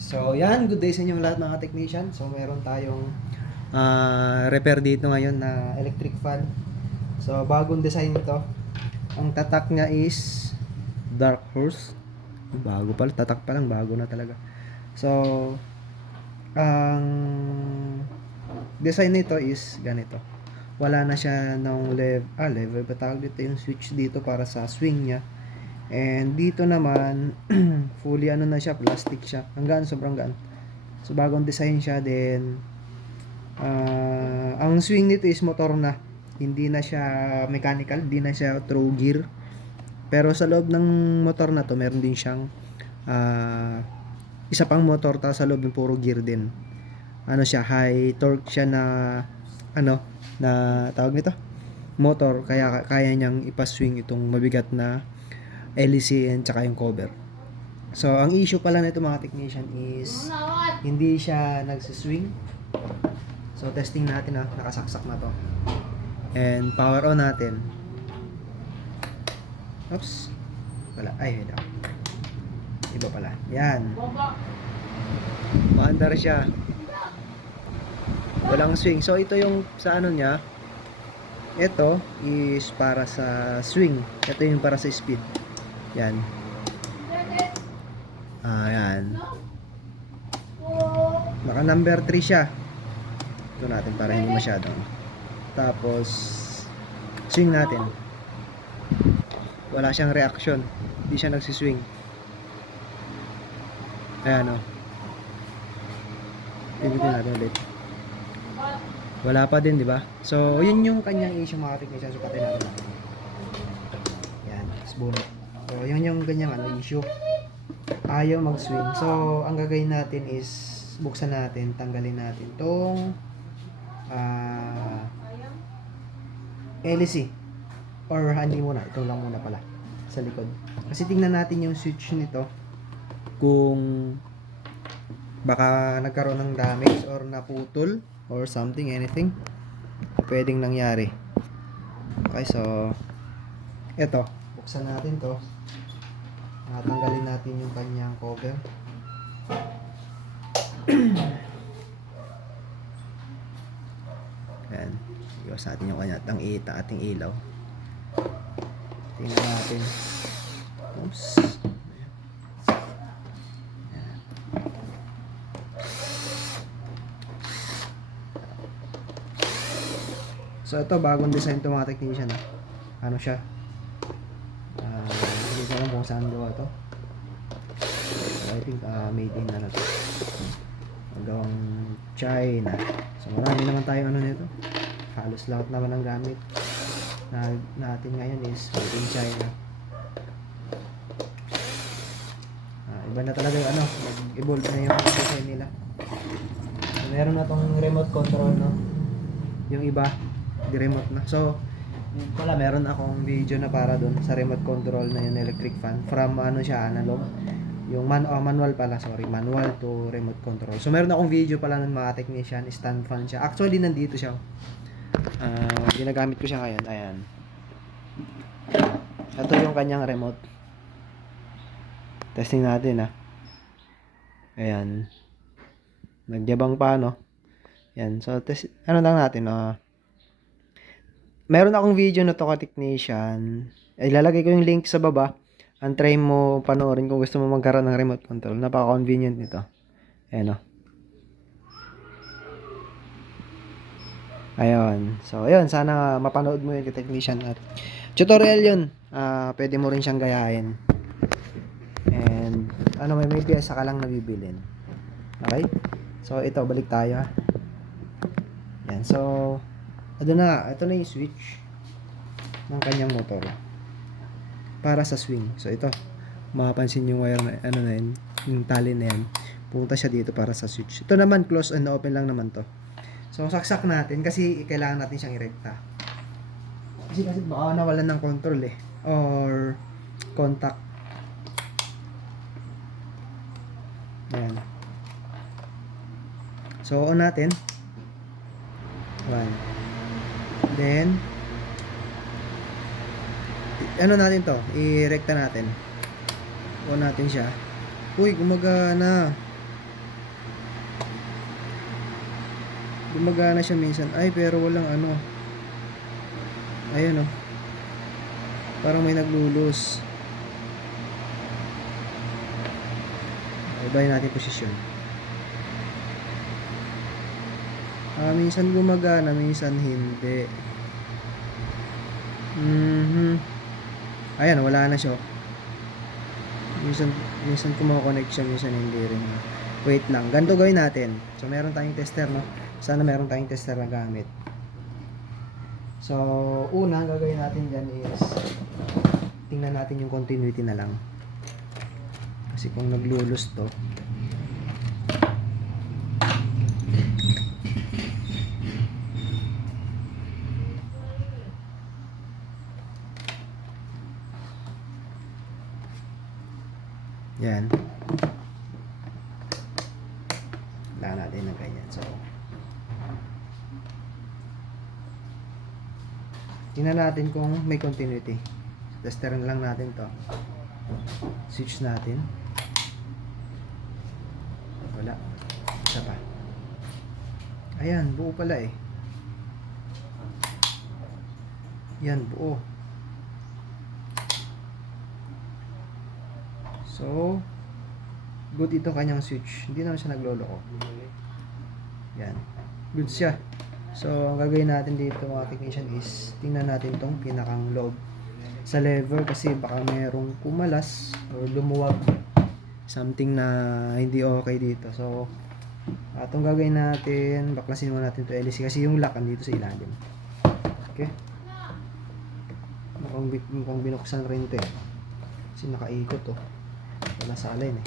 So, yan. Good day sa inyong lahat mga technician. So, meron tayong repair dito ngayon na electric fan. So, bagong design ito. Ang tatak niya is Dark Horse. Bago pala. Tatak pa lang. Bago na talaga. So, ang design nito is ganito. Wala na siya ng level. Patawag dito yung switch dito para sa swing niya. And dito naman, fully ano na siya, plastic siya. Ang gaan, sobrang gaan. So, bagong design siya. Then, ang swing nito is motor na. Hindi na siya mechanical, hindi na siya throw gear. Pero sa loob ng motor na to, meron din siyang isa pang motor, tapos sa loob ng puro gear din. Ano siya, high torque siya na na tawag nito, motor, kaya kaya niyang ipaswing itong mabigat na LECN tsaka yung cover. So, ang issue pala nito mga technician is hindi siya nagsiswing. So, testing natin nakasaksak na to. And power on natin. Oops. Wala. Ay, hindi. Iba pala. Yan. Maandar siya. Walang swing. So, ito yung sa ano niya. Ito is para sa swing. Ito yung para sa speed. Yan. Yan. Naka number 3 siya. Ito natin para hindi masyadong. Tapos swing natin. Wala siyang reaction. Hindi siya nagsiswing. Ayan o. Pindutin natin ulit. Wala pa din, di ba? So, yun yung kanyang issue mga technician. Sukatin natin. Yan. Bunot. So, yun yung kanyang issue. Ayaw mag-swing. So, ang gagawin natin is buksan natin, tanggalin natin tong LEC. Or hindi muna. Ito lang muna pala. Sa likod. Kasi tingnan natin yung switch nito. Kung baka nagkaroon ng damage or naputol or something, anything pwedeng nangyari. Okay, so eto, buksan natin to. Tanggalin natin yung kanyang cover. Ayan, iwas natin yung kanyang ating ilaw. Tingnan natin. Oops. So ito, bagong design ito mga technician. Ano siya? Hindi ko alam kung saan gawa to. So, I think made in na to. Gawang China. So marami naman tayo nito. Halos lahat naman ang gamit natin ngayon is made in China. Iba na talaga yung nag-evolve na yung design nila. So, meron na tong remote control, no? Yung iba di remote na. So, pala meron akong video na para doon sa remote control na yung electric fan. From siya, analog. Yung manual pala, sorry. Manual to remote control. So, meron akong video pala ng mga technician. Stand fan siya. Actually, nandito siya. Ginagamit ko siya ngayon. Ayan. Ito yung kanyang remote. Testing natin, Ayan. Nagyabang pa, no? Ayan. So, lang natin, meron akong video na to ka-technician. Ilalagay ko yung link sa baba. Try mo panoorin kung gusto mo magkaroon ng remote control. Napaka-convenient nito. Ayan o. Ayun. So, ayun. Sana mapanood mo yun ka-technician. At tutorial yun. Pwede mo rin siyang gayahin. And, may piyesa ka lang nabibilin. Okay? So, ito. Balik tayo. Yan. So, ito na yung switch ng kanyang motor para sa swing. So ito, mapapansin yung wire na na yun, yung tali na yan, pumunta siya dito para sa switch. Ito naman close and open lang naman to. So saksak natin kasi kailangan natin siyang irekta. Kasi baka nawalan ng control or contact. Ayan. So on natin. One. Then natin to, i-rekta natin. On natin siya. Uy, gumagana. Gumagana siya minsan. Ay, pero walang ano. Ayun, oh. Parang may naglulus. Ibahin natin posisyon. Minsan gumagana, minsan hindi. Ayan, wala na siya. Minsan kumakonect siya, minsan hindi rin. Wait lang, ganito gawin natin. So meron tayong tester, no? Sana meron tayong tester na gamit. So una gagawin natin dyan is tingnan natin yung continuity na lang. Kasi kung naglulus to, yan. Wala natin ng ganyan. So, tingnan natin kung may continuity. Testerin lang natin to. Switch natin. Wala. Isa pa. Ayan, buo pala eh. Yan, buo. So, good ito kanyang switch. Hindi naman siya nagloloko. Yan. Good siya. So, ang gagawin natin dito mga technician is tingnan natin tong pinakang loob sa lever kasi baka merong kumalas o lumuwag. Something na hindi okay dito. So, itong gagawin natin, baklasin muna natin to LC kasi yung lock andito sa ilalim. Okay? Mukhang binuksan rin ito eh. Kasi nakaikot to. Wala sa alin eh.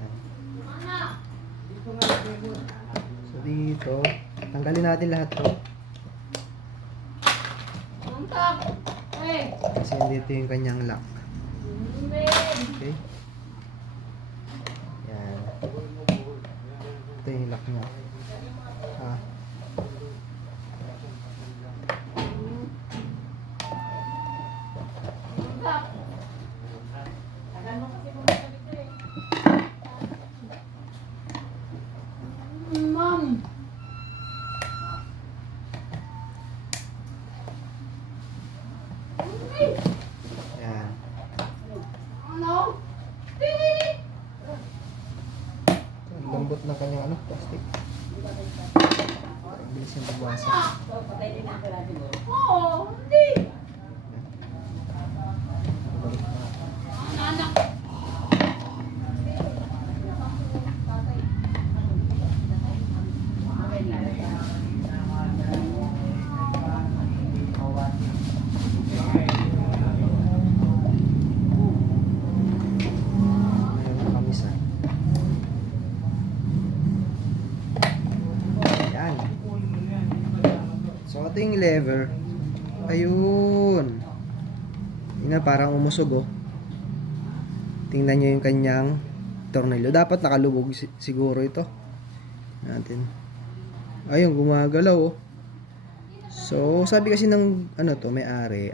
Yan. So dito, tanggalin natin lahat to. Kasi dito yung kanyang lock. Okay. Yan. Ito yung lock niya. Mom. Yan. Ano? Ang lambot ng kanyang ano, plastic. Ang bilis yung pagwasa. Oo, hindi. Anak. Yan. So ito yung lever. Ayun. Yun na, parang umusog oh. Tingnan nyo yung kanyang tornilyo. Dapat nakalubog siguro ito. Natin. Ayun, gumagalaw oh. So, sabi kasi ng ano to, may-ari,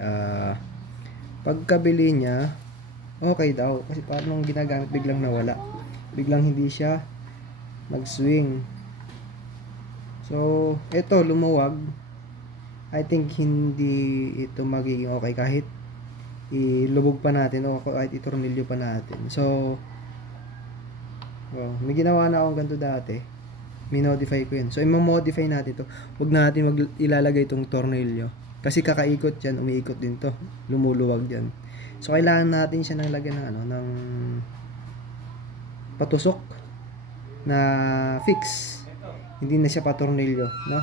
pagkabili niya, okay daw. Kasi parang nung ginagamit, biglang nawala. Biglang hindi siya mag-swing. So, ito, lumuwag. I think hindi ito magiging okay kahit ilubog pa natin o kahit itornilyo pa natin. So, may ginawa na akong ganito dati. Minodify ko yun. So, i-modify natin to. Huwag natin ilalagay itong tornilyo. Kasi kakaikot yan, umiikot din to. Lumuluwag yan. So, kailangan natin siya ng lagyan ng ano, ng patusok na fix. Hindi na siya patornilyo, no?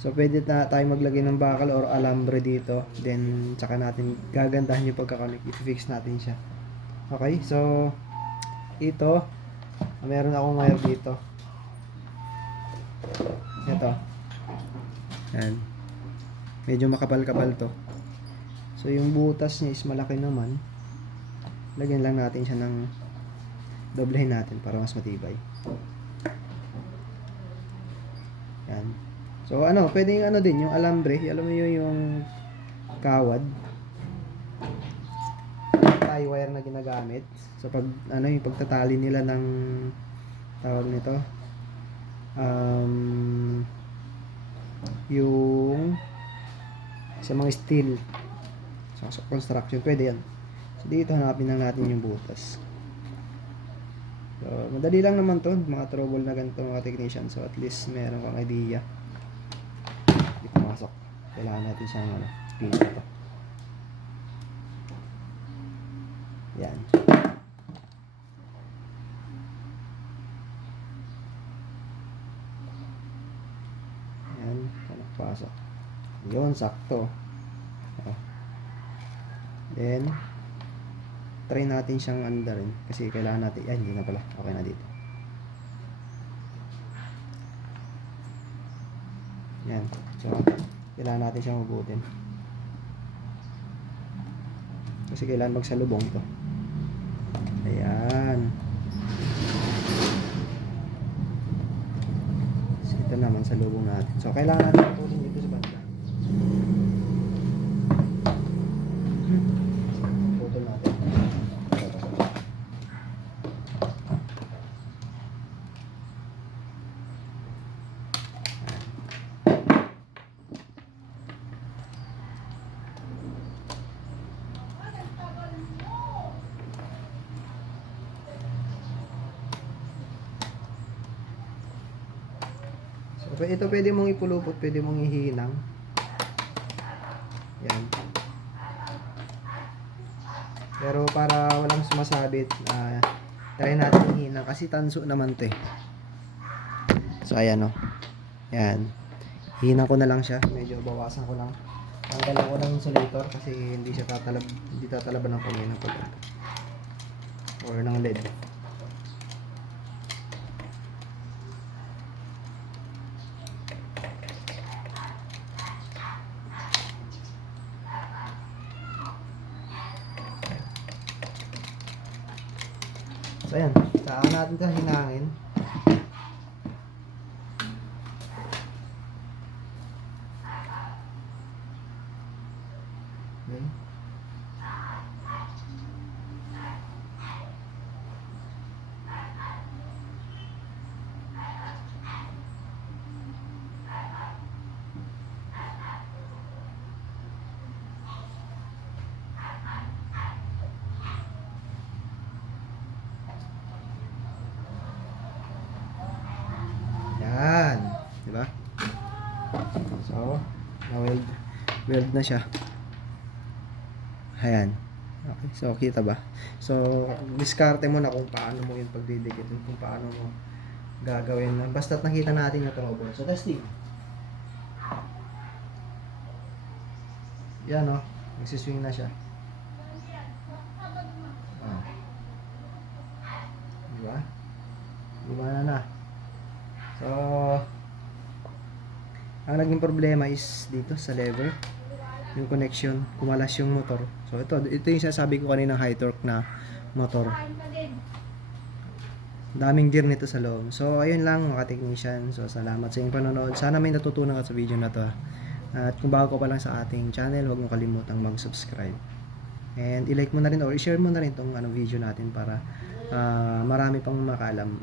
So, pwede na tayo maglagay ng bakal or alambre dito. Then, tsaka natin gagandahan yung pagkakanik. I-fix natin siya. Okay? So, ito, meron akong wire dito. Ito. Yan. Medyo makapal-kapal to. So, yung butas niya is malaki naman. Lagyan lang natin siya ng doblehin natin para mas matibay. Yan. So, ano, pwede yung ano din, yung alambre. Alam mo yun, yung kawad. Tie wire na ginagamit. So, pag, ano, yung pagtatali nila ng tawag nito, um, yung sa mga steel, sa construction, pwede yan. So dito hanapin lang natin yung butas. So madali lang naman to, mga trouble na ganito mga technician. So at least meron kang idea. Hindi pumasok. Kailangan natin siyang pinto to. Yan. Yan, nakapasok. Yun, sakto. Oh. Then, try natin siyang anda rin. Kasi kailangan natin, ay hindi na pala. Okay na dito. Yan. So, kailangan natin siyang mabutin. Kasi kailangan magsalubong to. Ayan. So, ito naman salubong natin. So, kailangan natin mabutin dito sa banda. Putol natin. So, ito pwede mong ipulupot, pwede mong ihinang. Yan. Pero para walang sumasabit, try natin ihinang kasi tanso naman to eh. So ayan o. Yan. Hinang ko na lang siya. Medyo bawasan ko lang. Tanggalan ko ng insulator kasi hindi siya hindi tatalaban ng kulay ng pagod. Or ng LED. So ayan, saan natin ito hinangin. Okay. Yan, di ba? So, na-weld na siya. Ayan. Okay, so kita ba? So, diskarte mo na kung paano mo yung pagdidikit, kung paano mo gagawin. Basta't nakita natin yung trouble. So, testing. Yan o, nagsiswing na siya. Ah. Diba? Gumana na. So, ang naging problema is dito sa lever, yung connection, kumalas yung motor. So ito yung sinasabi ko kanina, high torque na motor. Daming gear nito sa loob. So ayun lang mga technician. So salamat sa inyong panonood. Sana may natutunan ka sa video na to. At kung bago ka pa lang sa ating channel, huwag mo kalimutang mag-subscribe. And i-like mo na rin or i-share mo na rin tong video natin para marami pang makalam,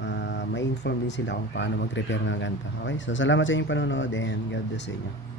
may inform din sila kung paano mag-repair ng ganito. Okay? So salamat sa inyong panonood and God bless sa inyo.